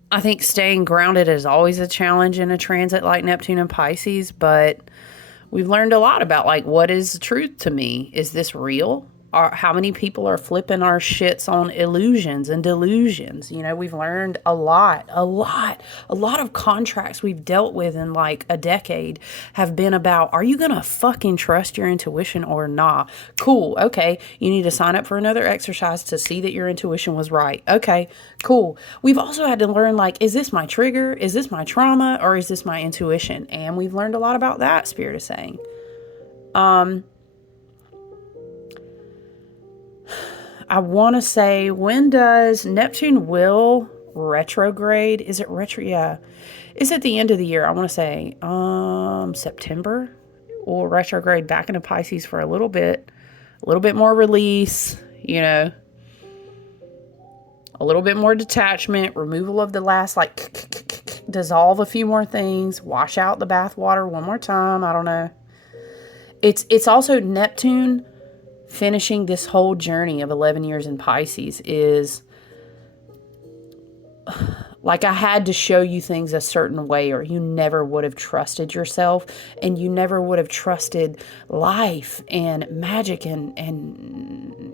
I think staying grounded is always a challenge in a transit like Neptune and Pisces, but we've learned a lot about, like, what is the truth to me? Is this real? How many people are flipping our shits on illusions and delusions? We've learned a lot of contracts we've dealt with in like a decade have been about, are you going to fucking trust your intuition or not? Cool. Okay. You need to sign up for another exercise to see that your intuition was right. Okay, cool. We've also had to learn, like, is this my trigger? Is this my trauma? Or is this my intuition? And we've learned a lot about that, Spirit is saying. I want to say, when does Neptune will retrograde? Is it retro? Yeah. Is it the end of the year? I want to say September. Will retrograde back into Pisces for a little bit more release, a little bit more detachment, removal of the last, like, dissolve a few more things, wash out the bath water one more time. I don't know. It's also Neptune finishing this whole journey of 11 years in Pisces is like, I had to show you things a certain way, or you never would have trusted yourself, and you never would have trusted life and magic and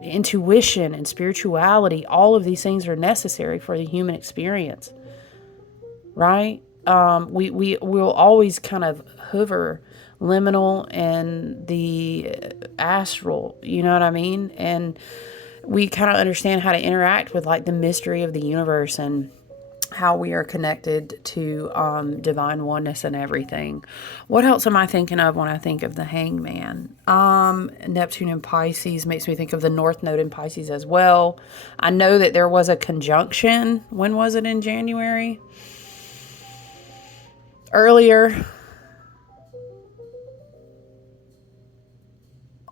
intuition and spirituality. All of these things are necessary for the human experience, right? We will always kind of hover liminal and the astral, you know what I mean? And we kind of understand how to interact with, like, the mystery of the universe and how we are connected to divine oneness and everything. What else am I thinking of when I think of the Hangman? Neptune in Pisces makes me think of the North Node in Pisces as well. I know that there was a conjunction. When was it? In January? Earlier.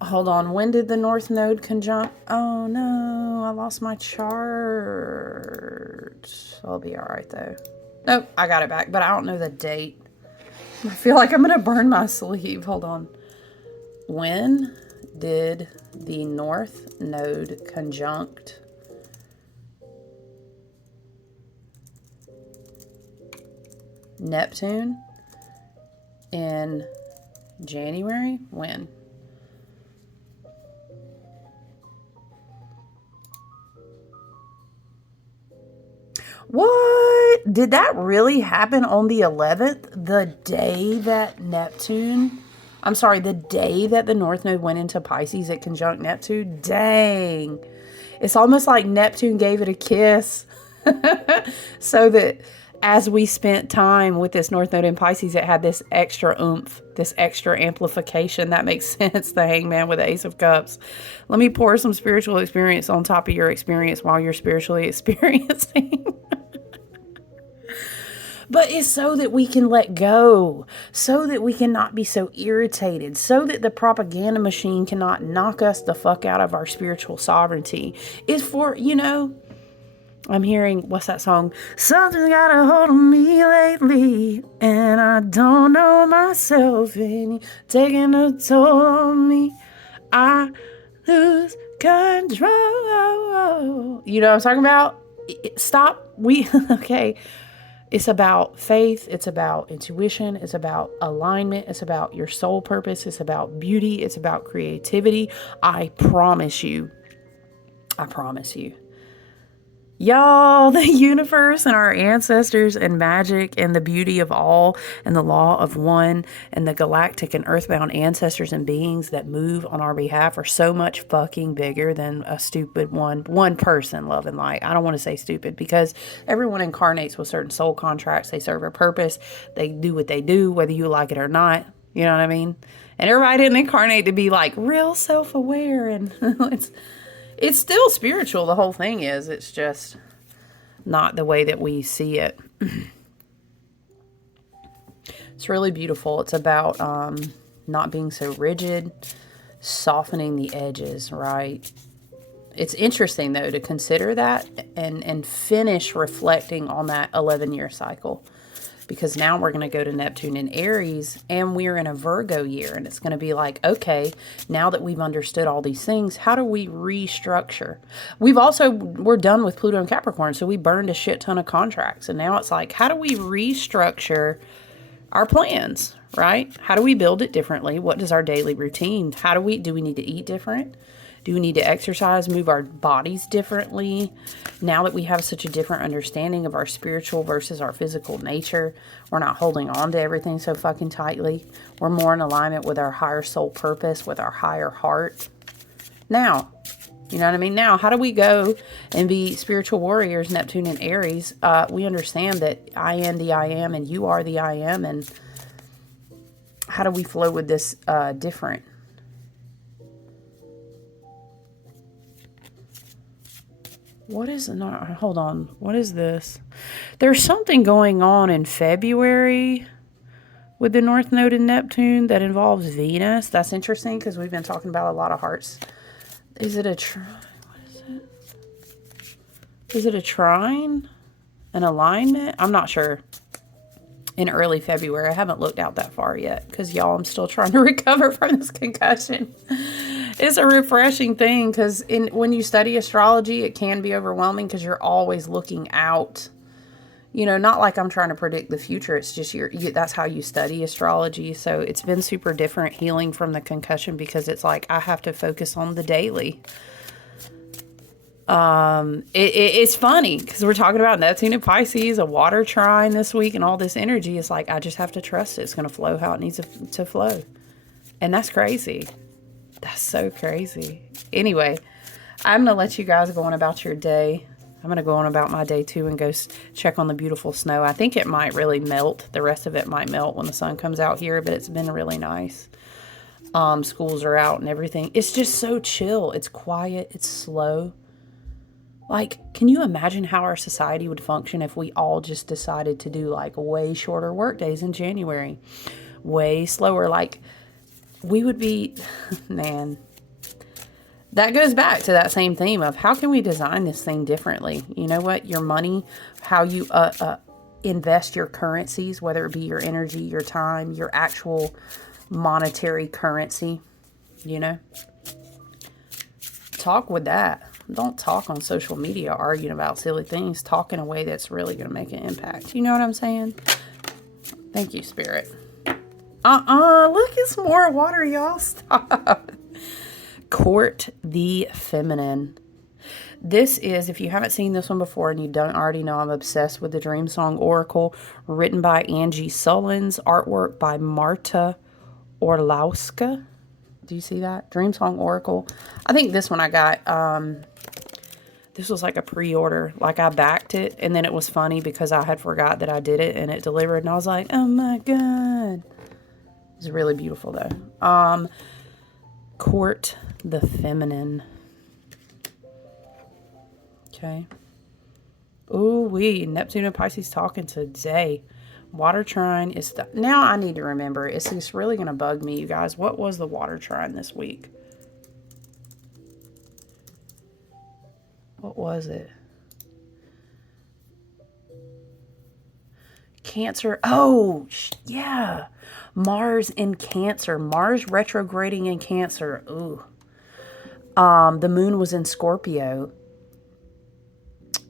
Hold on. When did the North Node conjunct? Oh, no. I lost my chart. I'll be all right, though. Nope. I got it back, but I don't know the date. I feel like I'm going to burn my sleeve. Hold on. When did the North Node conjunct Neptune in January? When? What? Did that really happen on the 11th? The day that the day that the North Node went into Pisces at conjunct Neptune? Dang. It's almost like Neptune gave it a kiss. So that as we spent time with this North Node in Pisces, it had this extra oomph, this extra amplification. That makes sense. The Hangman with the Ace of Cups. Let me pour some spiritual experience on top of your experience while you're spiritually experiencing. But it's so that we can let go, so that we cannot be so irritated, so that the propaganda machine cannot knock us the fuck out of our spiritual sovereignty. It's for, I'm hearing, what's that song? Something's got a hold on me lately, and I don't know myself any, taking a toll on me. I lose control. You know what I'm talking about? Stop. Okay. It's about faith. It's about intuition. It's about alignment. It's about your soul purpose. It's about beauty. It's about creativity. I promise you. Y'all, the universe and our ancestors and magic and the beauty of all and the law of one and the galactic and earthbound ancestors and beings that move on our behalf are so much fucking bigger than a stupid one person, love and light. I don't want to say stupid because everyone incarnates with certain soul contracts. They serve a purpose. They do what they do, whether you like it or not. You know what I mean? And everybody didn't incarnate to be like real self-aware and it's still spiritual. The whole thing is. It's just not the way that we see it. It's really beautiful. It's about not being so rigid, softening the edges, right? It's interesting, though, to consider that and finish reflecting on that 11-year cycle. Because now we're going to go to Neptune in Aries and we're in a Virgo year. And it's going to be like, okay, now that we've understood all these things, how do we restructure? We're done with Pluto and Capricorn. So we burned a shit ton of contracts. And now it's like, how do we restructure our plans, right? How do we build it differently? What does our daily routine? Do we need to eat different? Do we need to exercise, move our bodies differently? Now that we have such a different understanding of our spiritual versus our physical nature, we're not holding on to everything so fucking tightly. We're more in alignment with our higher soul purpose, with our higher heart. Now, you know what I mean? Now, how do we go and be spiritual warriors, Neptune and Aries? We understand that I am the I am and you are the I am. And how do we flow with this different? Hold on. What is this? There's something going on in February with the North Node in Neptune that involves Venus. That's interesting because we've been talking about a lot of hearts. Is it a Is it a trine? An alignment? I'm not sure. In early February. I haven't looked out that far yet because, y'all, I'm still trying to recover from this concussion. It's a refreshing thing because when you study astrology, it can be overwhelming because you're always looking out. You know, not like I'm trying to predict the future. It's just that's how you study astrology. So it's been super different healing from the concussion because it's like I have to focus on the daily. It's funny because we're talking about Neptune and Pisces, a water trine this week, and all this energy. It's like I just have to trust it. It's going to flow how it needs to flow. And that's crazy. That's so crazy. Anyway, I'm going to let you guys go on about your day. I'm going to go on about my day too and go check on the beautiful snow. I think it might really melt. The rest of it might melt when the sun comes out here, but it's been really nice. Schools are out and everything. It's just so chill. It's quiet. It's slow. Like, can you imagine how our society would function if we all just decided to do like way shorter work days in January? Way slower. Like, we would be, man, that goes back to that same theme of how can we design this thing differently? You know what? Your money, how you invest your currencies, whether it be your energy, your time, your actual monetary currency, you know? Talk with that. Don't talk on social media arguing about silly things. Talk in a way that's really going to make an impact. You know what I'm saying? Thank you, Spirit. Look, it's more water, y'all. Stop. Court the Feminine. This is, if you haven't seen this one before and you don't already know, I'm obsessed with the Dream Song Oracle, written by Angie Sullins, artwork by Marta Orlowska. Do you see that? Dream Song Oracle. I think this one I got, this was like a pre-order. Like I backed it and then it was funny because I had forgot that I did it and it delivered and I was like, oh my God. It's really beautiful though. Court the Feminine. Okay. Ooh wee. Neptune and Pisces talking today. Water trine is now I need to remember. It's just really going to bug me, you guys. What was the water trine this week? What was it? Cancer. Oh, yeah. Mars in Cancer. Mars retrograding in Cancer. Ooh. The moon was in Scorpio.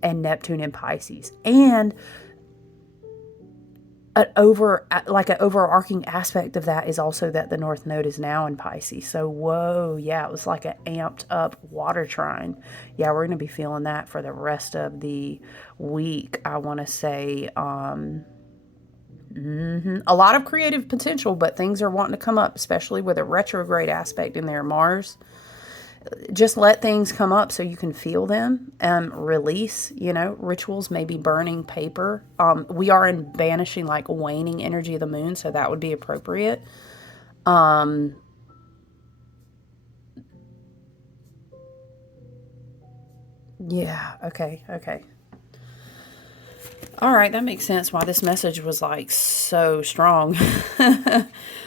And Neptune in Pisces. And like an overarching aspect of that is also that the North Node is now in Pisces. So, whoa, yeah, it was like an amped up water trine. Yeah, we're going to be feeling that for the rest of the week. I want to say, a lot of creative potential, but things are wanting to come up, especially with a retrograde aspect in there, Mars. Just let things come up so you can feel them. Release, rituals, maybe burning paper. We are in banishing, like waning energy of the moon, so that would be appropriate. Yeah, okay. All right, that makes sense why this message was like so strong.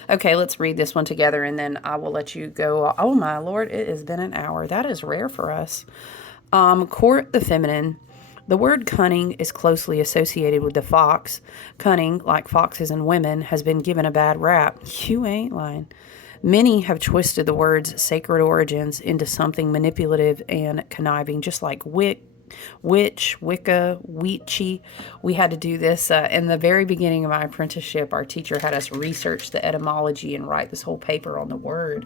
Okay, let's read this one together and then I will let you go. Oh my Lord, it has been an hour. That is rare for us. Court the feminine. The word cunning is closely associated with the fox. Cunning, like foxes and women, has been given a bad rap. You ain't lying. Many have twisted the words sacred origins into something manipulative and conniving, just like witch, Wicca, Weetchi. We had to do this in the very beginning of my apprenticeship. Our teacher had us research the etymology and write this whole paper on the word.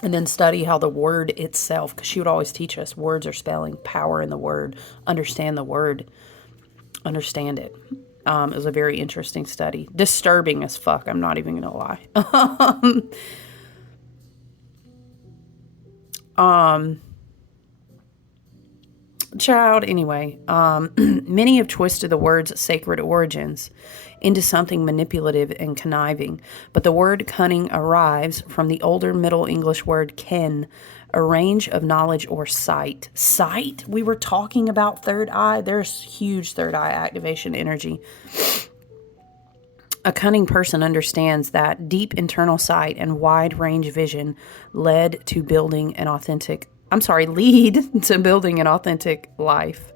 And then study how the word itself, because she would always teach us words are spelling, power in the word, understand the word, understand it. It was a very interesting study. Disturbing as fuck, I'm not even going to lie. Child, anyway, many have twisted the words sacred origins into something manipulative and conniving, but the word cunning arrives from the older Middle English word ken, a range of knowledge or sight. Sight? We were talking about third eye. There's huge third eye activation energy. A cunning person understands that deep internal sight and wide range vision lead to building an authentic life.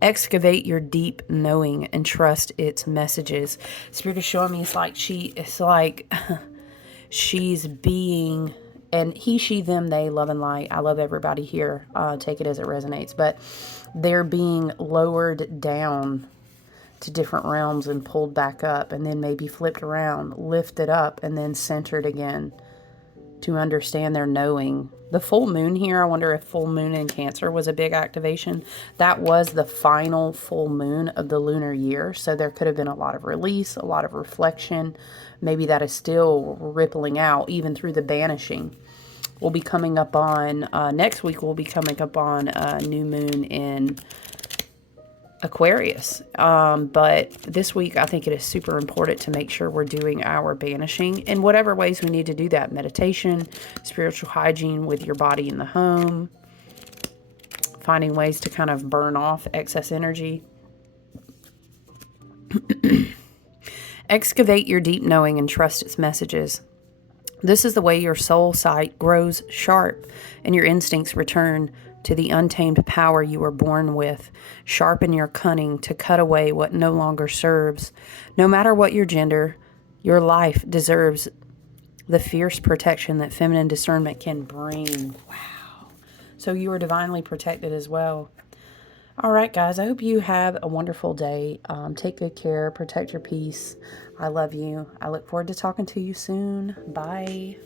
Excavate your deep knowing and trust its messages. Spirit is showing me it's like she's being, and he, she, them, they, love and light. I love everybody here. Take it as it resonates. But they're being lowered down to different realms and pulled back up and then maybe flipped around, lifted up, and then centered again to understand their knowing. The full moon here, I wonder if full moon in Cancer was a big activation. That was the final full moon of the lunar year, so there could have been a lot of release, a lot of reflection. Maybe that is still rippling out even through the banishing. We'll be coming up on, next week we'll be coming up on a new moon in Aquarius. But this week, I think it is super important to make sure we're doing our banishing in whatever ways we need to do that. Meditation, spiritual hygiene with your body in the home, finding ways to kind of burn off excess energy. Excavate your deep knowing and trust its messages. This is the way your soul sight grows sharp and your instincts return to the untamed power you were born with. Sharpen your cunning to cut away what no longer serves. No matter what your gender, your life deserves the fierce protection that feminine discernment can bring. Wow. So you are divinely protected as well. All right, guys, I hope you have a wonderful day. Take good care. Protect your peace. I love you. I look forward to talking to you soon. Bye.